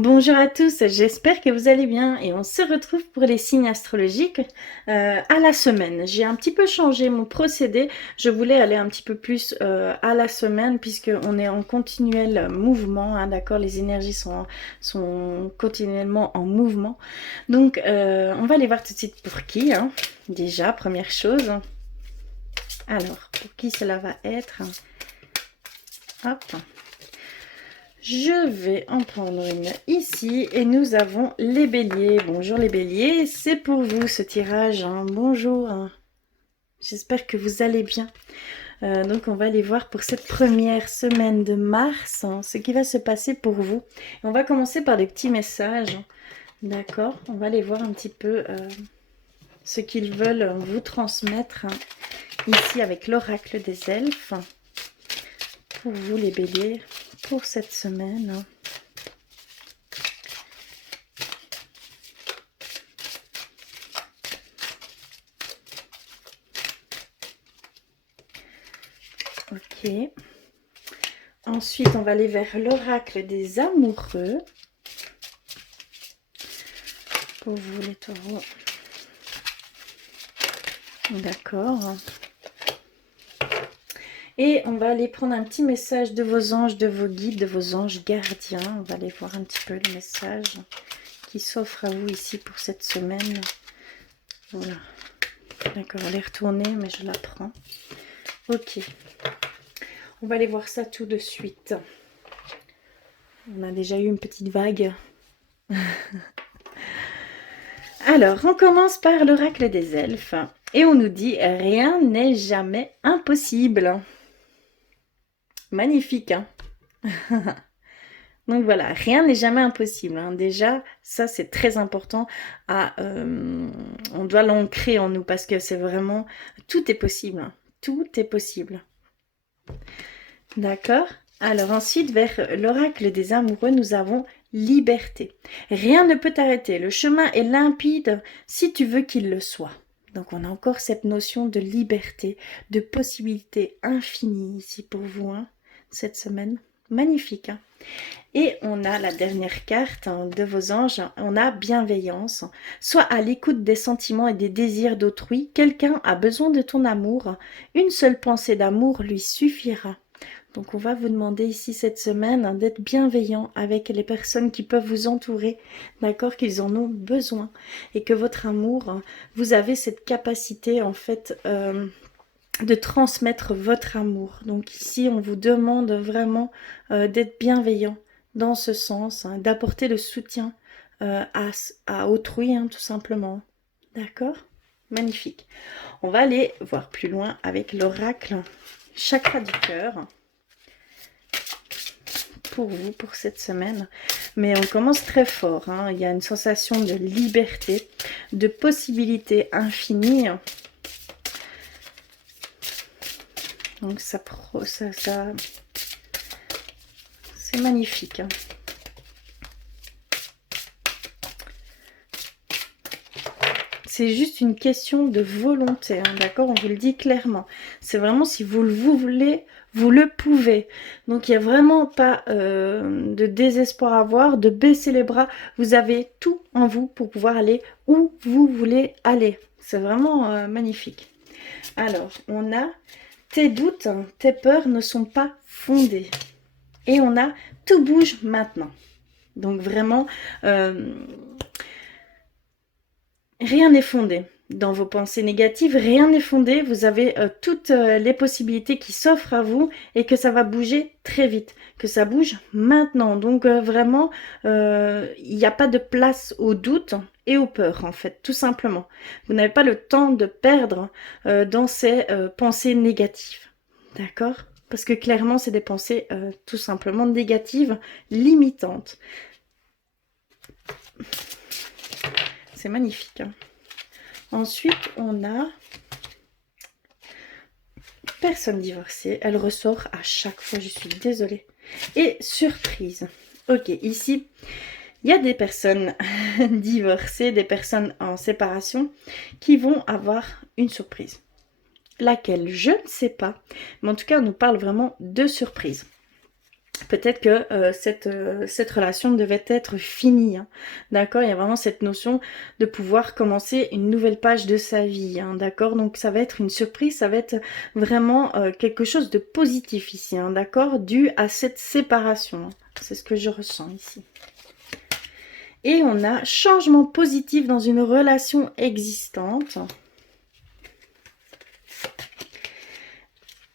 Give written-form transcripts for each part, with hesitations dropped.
Bonjour à tous, j'espère que vous allez bien et on se retrouve pour les signes astrologiques à la semaine. J'ai un petit peu changé mon procédé, je voulais aller un petit peu plus à la semaine puisqu'on est en continuel mouvement, hein, d'accord, les énergies sont continuellement en mouvement. Donc on va aller voir tout de suite pour qui, hein. Déjà, première chose. Alors, pour qui cela va être? Hop. Je vais en prendre une ici et nous avons les béliers. Bonjour les béliers, c'est pour vous ce tirage, hein. Bonjour, hein. J'espère que vous allez bien. Donc on va aller voir pour cette première semaine de mars, hein, ce qui va se passer pour vous. Et on va commencer par des petits messages, d'accord? On va aller voir un petit peu ce qu'ils veulent vous transmettre, hein, ici avec l'oracle des elfes. Pour vous les béliers, pour cette semaine. Ok. Ensuite, on va aller vers l'oracle des amoureux. Pour vous les taureaux. D'accord. Et on va aller prendre un petit message de vos anges, de vos guides, de vos anges gardiens. On va aller voir un petit peu le message qui s'offre à vous ici pour cette semaine. Voilà. D'accord, elle est retournée, mais je la prends. Ok. On va aller voir ça tout de suite. On a déjà eu une petite vague. Alors, on commence par l'oracle des elfes. Et on nous dit, rien n'est jamais impossible. Magnifique, hein. Donc voilà, rien n'est jamais impossible, hein. Déjà, ça c'est très important. On doit l'ancrer en nous parce que c'est vraiment... Tout est possible, hein. Tout est possible. D'accord. Alors ensuite, vers l'oracle des amoureux, nous avons liberté. Rien ne peut t'arrêter. Le chemin est limpide si tu veux qu'il le soit. Donc on a encore cette notion de liberté, de possibilité infinie ici pour vous, hein, cette semaine. Magnifique, hein. Et on a la dernière carte, hein, de vos anges, on a bienveillance. Sois à l'écoute des sentiments et des désirs d'autrui. Quelqu'un a besoin de ton amour. Une seule pensée d'amour lui suffira. Donc on va vous demander ici cette semaine, hein, d'être bienveillant avec les personnes qui peuvent vous entourer, d'accord, qu'ils en ont besoin. Et que votre amour, hein, vous avez cette capacité en fait de transmettre votre amour. Donc ici on vous demande vraiment d'être bienveillant dans ce sens, hein, d'apporter le soutien à autrui, hein, tout simplement. D'accord? Magnifique. On va aller voir plus loin avec l'oracle chakra du cœur pour vous, pour cette semaine. Mais on commence très fort, hein. Il y a une sensation de liberté, de possibilités infinies. Donc ça c'est magnifique, hein. C'est juste une question de volonté, hein, d'accord? On vous le dit clairement. C'est vraiment si vous le voulez, vous le pouvez. Donc il n'y a vraiment pas de désespoir à avoir, de baisser les bras. Vous avez tout en vous pour pouvoir aller où vous voulez aller. C'est vraiment magnifique. Alors, on a tes doutes, tes peurs ne sont pas fondées. Et on a tout bouge maintenant. Donc vraiment... rien n'est fondé dans vos pensées négatives, rien n'est fondé, vous avez toutes les possibilités qui s'offrent à vous et que ça va bouger très vite, que ça bouge maintenant. Donc vraiment, il n'y a pas de place aux doutes et aux peurs en fait, tout simplement. Vous n'avez pas le temps de perdre dans ces pensées négatives, d'accord? Parce que clairement, c'est des pensées tout simplement négatives, limitantes. C'est magnifique, hein. Ensuite, on a personne divorcée. Elle ressort à chaque fois, je suis désolée. Et surprise. Ok, ici, il y a des personnes divorcées, des personnes en séparation qui vont avoir une surprise. Laquelle, je ne sais pas. Mais en tout cas, on nous parle vraiment de surprise. peut-être que cette relation devait être finie, hein, d'accord? Il y a vraiment cette notion de pouvoir commencer une nouvelle page de sa vie, hein, d'accord? Donc ça va être une surprise, ça va être vraiment quelque chose de positif ici, hein, d'accord? Dû à cette séparation, hein. C'est ce que je ressens ici. Et on a changement positif dans une relation existante.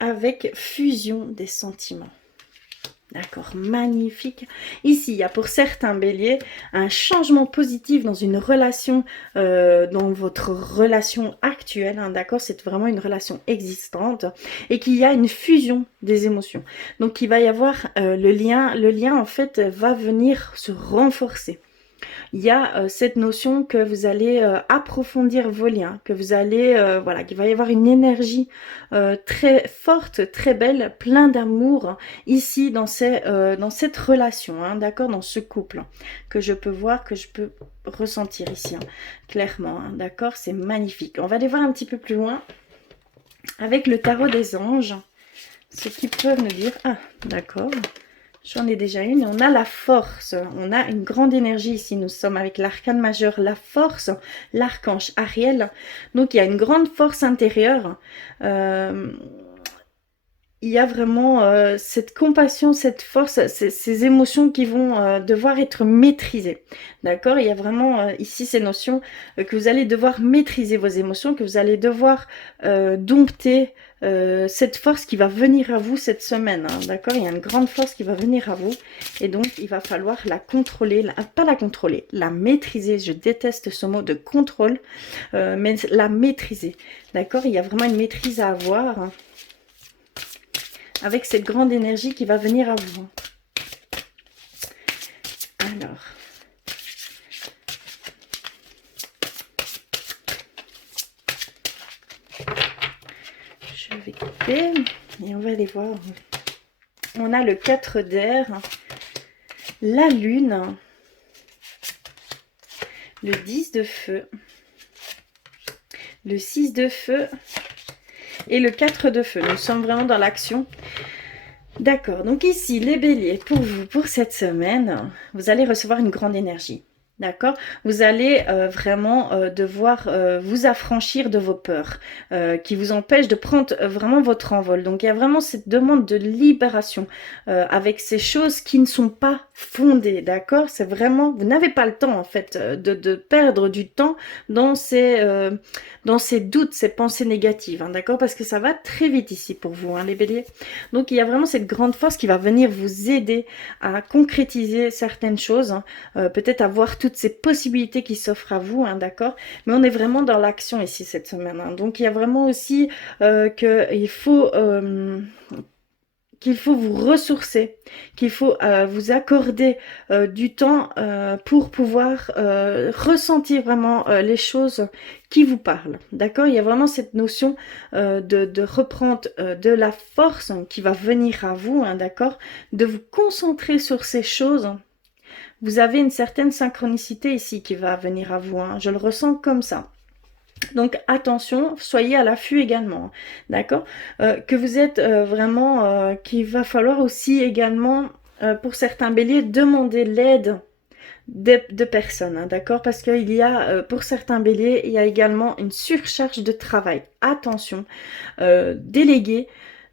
Avec fusion des sentiments. D'accord, magnifique. Ici, il y a pour certains béliers un changement positif dans une relation, dans votre relation actuelle, hein, d'accord? C'est vraiment une relation existante et qu'il y a une fusion des émotions. Donc, il va y avoir le lien en fait va venir se renforcer. Il y a cette notion que vous allez approfondir vos liens, que vous allez, voilà, qu'il va y avoir une énergie très forte, très belle, plein d'amour ici dans cette relation, hein, d'accord, dans ce couple, hein, que je peux voir, que je peux ressentir ici, hein, clairement, hein, d'accord, c'est magnifique. On va aller voir un petit peu plus loin avec le tarot des anges, ce qu'ils peuvent nous dire. Ah, d'accord. J'en ai déjà une. On a la force. On a une grande énergie ici. Nous sommes avec l'arcane majeur, la force, l'archange Ariel. Donc, il y a une grande force intérieure. Il y a vraiment cette compassion, cette force, ces émotions qui vont devoir être maîtrisées. D'accord? Il y a vraiment ici ces notions que vous allez devoir maîtriser vos émotions, que vous allez devoir dompter cette force qui va venir à vous cette semaine. Hein, d'accord? Il y a une grande force qui va venir à vous. Et donc, il va falloir la contrôler, pas la contrôler, la maîtriser. Je déteste ce mot de contrôle, mais la maîtriser. D'accord? Il y a vraiment une maîtrise à avoir, hein, avec cette grande énergie qui va venir à vous. Alors, je vais couper et on va aller voir. On a le 4 d'air, la lune, le 10 de feu, le 6 de feu et le 4 de feu. Nous sommes vraiment dans l'action. D'accord, donc ici, les béliers, pour vous, pour cette semaine, vous allez recevoir une grande énergie. D'accord? Vous allez vraiment devoir vous affranchir de vos peurs qui vous empêchent de prendre vraiment votre envol. Donc il y a vraiment cette demande de libération avec ces choses qui ne sont pas fondées. D'accord? C'est vraiment, vous n'avez pas le temps en fait de perdre du temps dans ces doutes, ces pensées négatives. Hein, d'accord? Parce que ça va très vite ici pour vous, hein, les béliers. Donc il y a vraiment cette grande force qui va venir vous aider à concrétiser certaines choses, hein, peut-être avoir toutes ces possibilités qui s'offrent à vous, hein, d'accord? Mais on est vraiment dans l'action ici cette semaine. Hein. Donc il y a vraiment aussi qu'il faut vous ressourcer, qu'il faut vous accorder du temps pour pouvoir ressentir vraiment les choses qui vous parlent. D'accord? Il y a vraiment cette notion de reprendre de la force qui va venir à vous, hein, d'accord? De vous concentrer sur ces choses. Vous avez une certaine synchronicité ici qui va venir à vous, hein. Je le ressens comme ça. Donc attention, soyez à l'affût également, d'accord? Que vous êtes vraiment, qu'il va falloir aussi également, pour certains béliers, demander l'aide de personnes, hein, d'accord? Parce qu'il y a, pour certains béliers, il y a également une surcharge de travail. Attention, déléguer,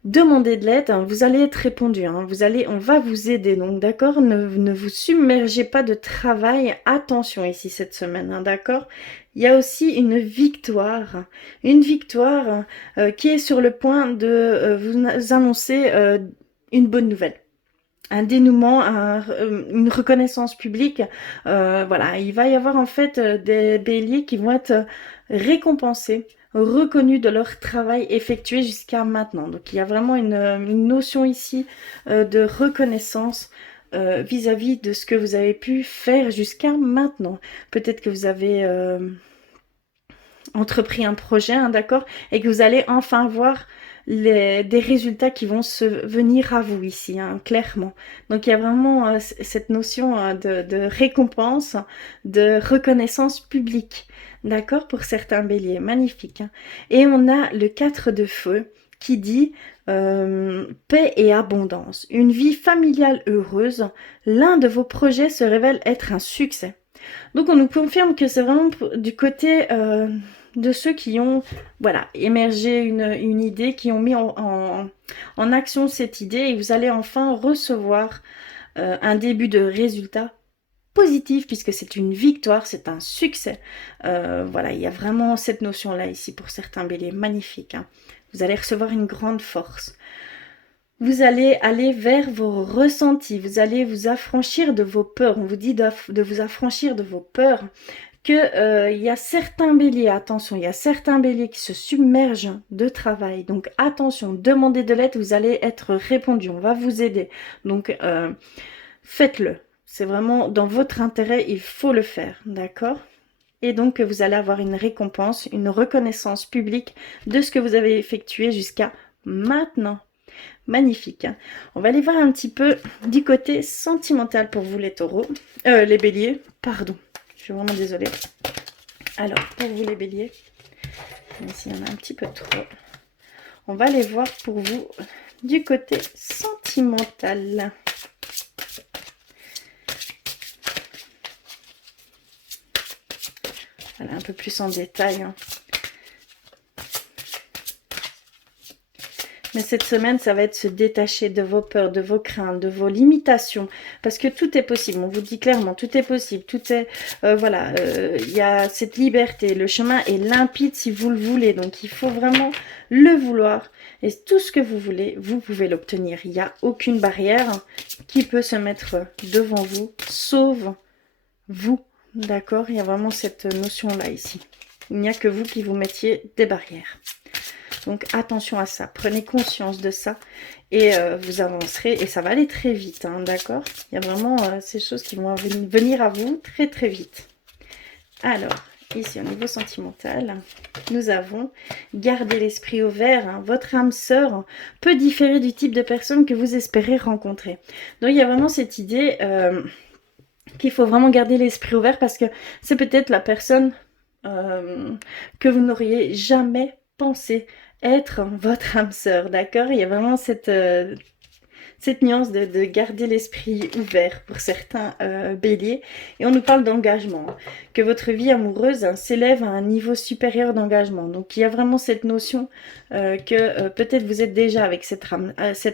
demandez de l'aide, hein, vous allez être répondu, hein, on va vous aider, donc d'accord, ne vous submergez pas de travail, attention ici cette semaine, hein, d'accord. Il y a aussi une victoire qui est sur le point de vous annoncer une bonne nouvelle. Un dénouement, une reconnaissance publique, voilà, il va y avoir en fait des béliers qui vont être récompensés, reconnus de leur travail effectué jusqu'à maintenant. Donc il y a vraiment une notion ici de reconnaissance vis-à-vis de ce que vous avez pu faire jusqu'à maintenant. Peut-être que vous avez entrepris un projet, hein, d'accord, et que vous allez enfin voir des résultats qui vont se venir à vous ici, hein, clairement. Donc il y a vraiment cette notion de récompense, de reconnaissance publique, d'accord, pour certains béliers, magnifique. Hein. Et on a le 4 de feu qui dit paix et abondance. Une vie familiale heureuse, l'un de vos projets se révèle être un succès. Donc on nous confirme que c'est vraiment du côté de ceux qui ont voilà, émergé une idée, qui ont mis en action cette idée, et vous allez enfin recevoir un début de résultat positif, puisque c'est une victoire, c'est un succès. Voilà, il y a vraiment cette notion-là ici pour certains béliers, magnifique. Hein. Vous allez recevoir une grande force. Vous allez aller vers vos ressentis, vous allez vous affranchir de vos peurs. On vous dit de vous affranchir de vos peurs, que y a certains béliers, attention, il y a certains béliers qui se submergent de travail. Donc attention, demandez de l'aide, vous allez être répondu, on va vous aider. Donc faites-le. C'est vraiment dans votre intérêt, il faut le faire, d'accord ? Et donc vous allez avoir une récompense, une reconnaissance publique de ce que vous avez effectué jusqu'à maintenant. Magnifique. Hein. On va aller voir un petit peu du côté sentimental pour vous les taureaux. Les béliers, pardon. Je suis vraiment désolée. Alors, pour vous les béliers, même s'il y en a un petit peu trop, on va aller voir pour vous du côté sentimental. Voilà, un peu plus en détail. Hein. Mais cette semaine, ça va être se détacher de vos peurs, de vos craintes, de vos limitations. Parce que tout est possible. On vous dit clairement, tout est possible. Tout est... voilà, il y a cette liberté. Le chemin est limpide si vous le voulez. Donc, il faut vraiment le vouloir. Et tout ce que vous voulez, vous pouvez l'obtenir. Il n'y a aucune barrière qui peut se mettre devant vous, sauf vous. D'accord? Il y a vraiment cette notion-là ici. Il n'y a que vous qui vous mettiez des barrières. Donc attention à ça, prenez conscience de ça et vous avancerez et ça va aller très vite, hein, d'accord? Il y a vraiment ces choses qui vont venir à vous très très vite. Alors, ici au niveau sentimental, nous avons gardé l'esprit ouvert. Hein, votre âme sœur peut différer du type de personne que vous espérez rencontrer. Donc il y a vraiment cette idée qu'il faut vraiment garder l'esprit ouvert parce que c'est peut-être la personne que vous n'auriez jamais pensé être votre âme sœur, d'accord? Il y a vraiment cette nuance de garder l'esprit ouvert pour certains béliers. Et on nous parle d'engagement, hein, que votre vie amoureuse s'élève à un niveau supérieur d'engagement. Donc il y a vraiment cette notion que peut-être vous êtes déjà avec cette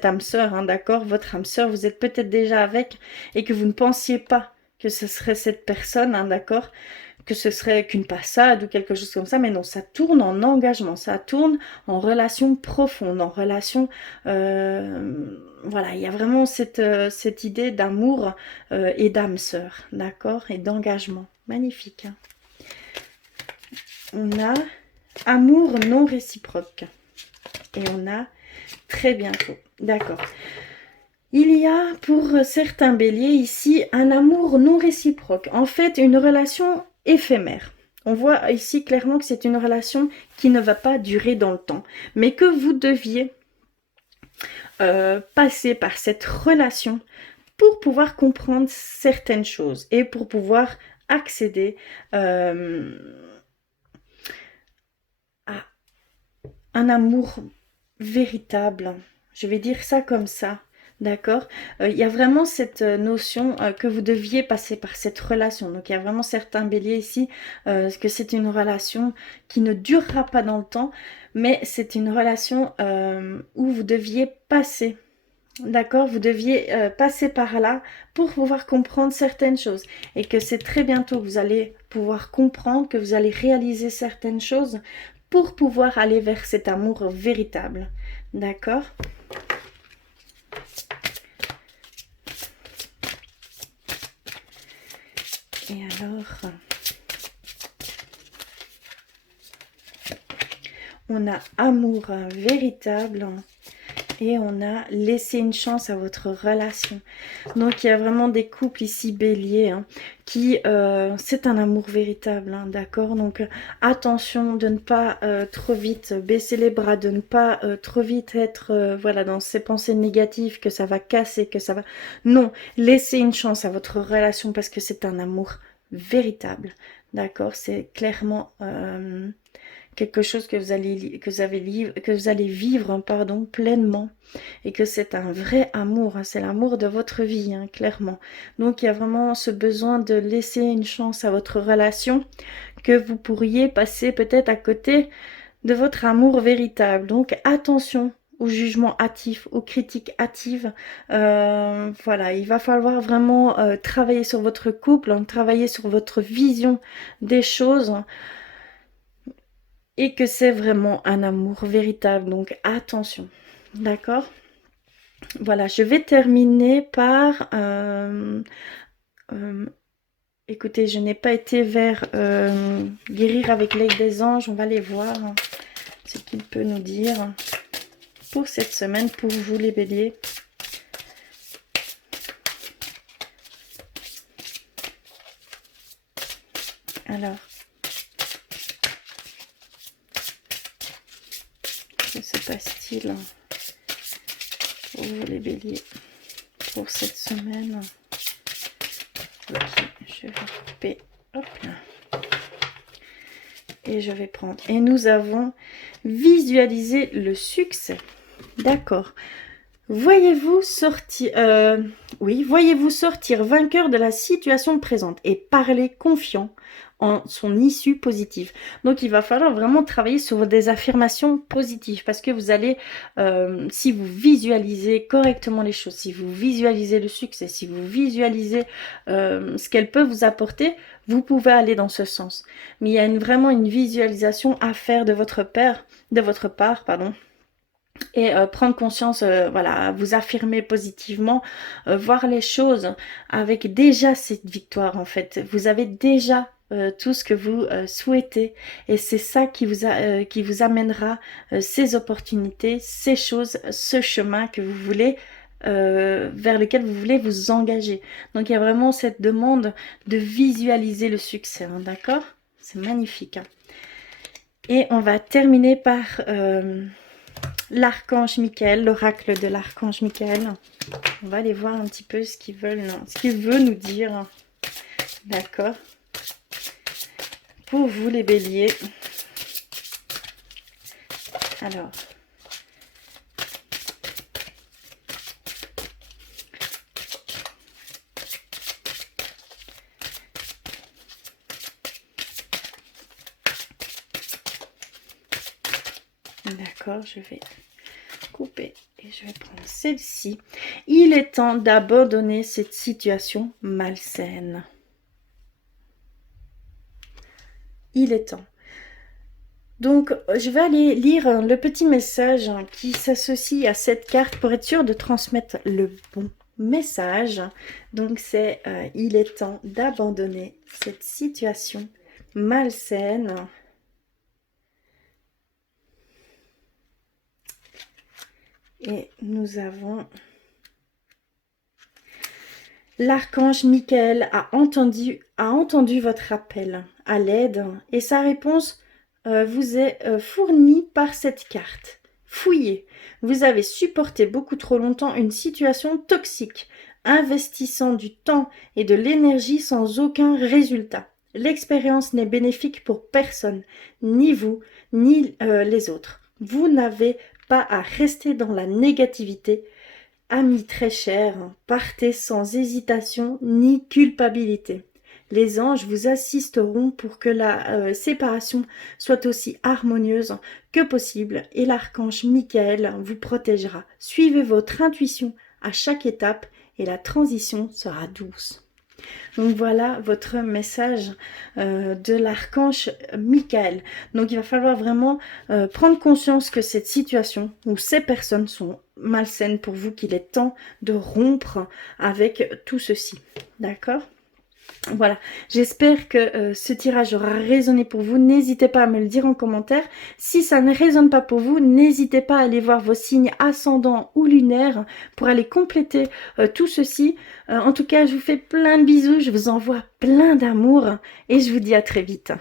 âme sœur, hein, d'accord? Votre âme sœur, vous êtes peut-être déjà avec et que vous ne pensiez pas que ce serait cette personne, hein, d'accord? Que ce serait qu'une passade ou quelque chose comme ça, mais non, ça tourne en engagement, ça tourne en relation profonde, en relation, voilà, il y a vraiment cette idée d'amour et d'âme sœur, d'accord, et d'engagement, magnifique. Hein. On a amour non réciproque, et on a très bientôt, d'accord. Il y a pour certains béliers ici un amour non réciproque, en fait une relation éphémère. On voit ici clairement que c'est une relation qui ne va pas durer dans le temps, mais que vous deviez passer par cette relation pour pouvoir comprendre certaines choses et pour pouvoir accéder à un amour véritable. Je vais dire ça comme ça. D'accord. Il y a vraiment cette notion que vous deviez passer par cette relation. Donc, il y a vraiment certains béliers ici que c'est une relation qui ne durera pas dans le temps, mais c'est une relation où vous deviez passer. D'accord, vous deviez passer par là pour pouvoir comprendre certaines choses. Et que c'est très bientôt que vous allez pouvoir comprendre, que vous allez réaliser certaines choses pour pouvoir aller vers cet amour véritable. D'accord ? Et alors, on a amour véritable et on a laissé une chance à votre relation. Donc, il y a vraiment des couples ici béliers hein, qui, c'est un amour véritable, hein, d'accord? Donc, attention de ne pas trop vite baisser les bras, de ne pas trop vite être voilà, dans ces pensées négatives que ça va casser, que ça va... Non, laissez une chance à votre relation parce que c'est un amour véritable, d'accord? C'est clairement quelque chose que vous allez vivre, pardon, pleinement, et que c'est un vrai amour, hein, c'est l'amour de votre vie, hein, clairement. Donc il y a vraiment ce besoin de laisser une chance à votre relation, que vous pourriez passer peut-être à côté de votre amour véritable. Donc attention aux jugements hâtifs, aux critiques hâtives. Voilà, il va falloir vraiment travailler sur votre couple, hein, travailler sur votre vision des choses, et que c'est vraiment un amour véritable. Donc attention, d'accord? Voilà, je vais terminer par... écoutez, je n'ai pas été vers guérir avec l'aide des anges. On va aller voir ce qu'il peut nous dire pour cette semaine, pour vous les béliers. Alors, que se passe-t-il pour vous les béliers pour cette semaine? Ok, je vais couper, hop là. Et je vais prendre. Et nous avons visualisé le succès. D'accord. Voyez-vous sortir, voyez-vous sortir vainqueur de la situation présente et parler confiant en son issue positive. Donc il va falloir vraiment travailler sur des affirmations positives, parce que vous allez, si vous visualisez correctement les choses, si vous visualisez le succès, si vous visualisez ce qu'elle peut vous apporter, vous pouvez aller dans ce sens. Mais il y a vraiment une visualisation à faire de votre part, pardon. Et prendre conscience, voilà, vous affirmer positivement, voir les choses avec déjà cette victoire en fait. Vous avez déjà tout ce que vous souhaitez, et c'est ça qui vous amènera ces opportunités, ces choses, ce chemin que vous voulez, vers lequel vous voulez vous engager. Donc il y a vraiment cette demande de visualiser le succès, hein, d'accord? C'est magnifique. Hein. Et on va terminer par... l'archange Michael, l'oracle de l'archange Michael. On va aller voir un petit peu ce qu'il veut nous dire. D'accord. Pour vous les béliers. Alors. D'accord, je vais couper et je vais prendre celle-ci. Il est temps d'abandonner cette situation malsaine. Il est temps. Donc, je vais aller lire le petit message qui s'associe à cette carte pour être sûr de transmettre le bon message. Donc, c'est il est temps d'abandonner cette situation malsaine. Et nous avons l'archange Michael a entendu votre appel à l'aide, et sa réponse vous est fournie par cette carte. Fouillez. Vous avez supporté beaucoup trop longtemps une situation toxique, investissant du temps et de l'énergie sans aucun résultat. L'expérience n'est bénéfique pour personne, ni vous, ni les autres. Vous n'avez pas à rester dans la négativité. Amis très chers, partez sans hésitation ni culpabilité. Les anges vous assisteront pour que la séparation soit aussi harmonieuse que possible, et l'archange Michael vous protégera. Suivez votre intuition à chaque étape et la transition sera douce. Donc voilà votre message de l'archange Michael. Donc il va falloir vraiment prendre conscience que cette situation ou ces personnes sont malsaines pour vous, qu'il est temps de rompre avec tout ceci. D'accord ? Voilà, j'espère que ce tirage aura résonné pour vous. N'hésitez pas à me le dire en commentaire. Si ça ne résonne pas pour vous, n'hésitez pas à aller voir vos signes ascendants ou lunaires pour aller compléter tout ceci. En tout cas, je vous fais plein de bisous, je vous envoie plein d'amour et je vous dis à très vite.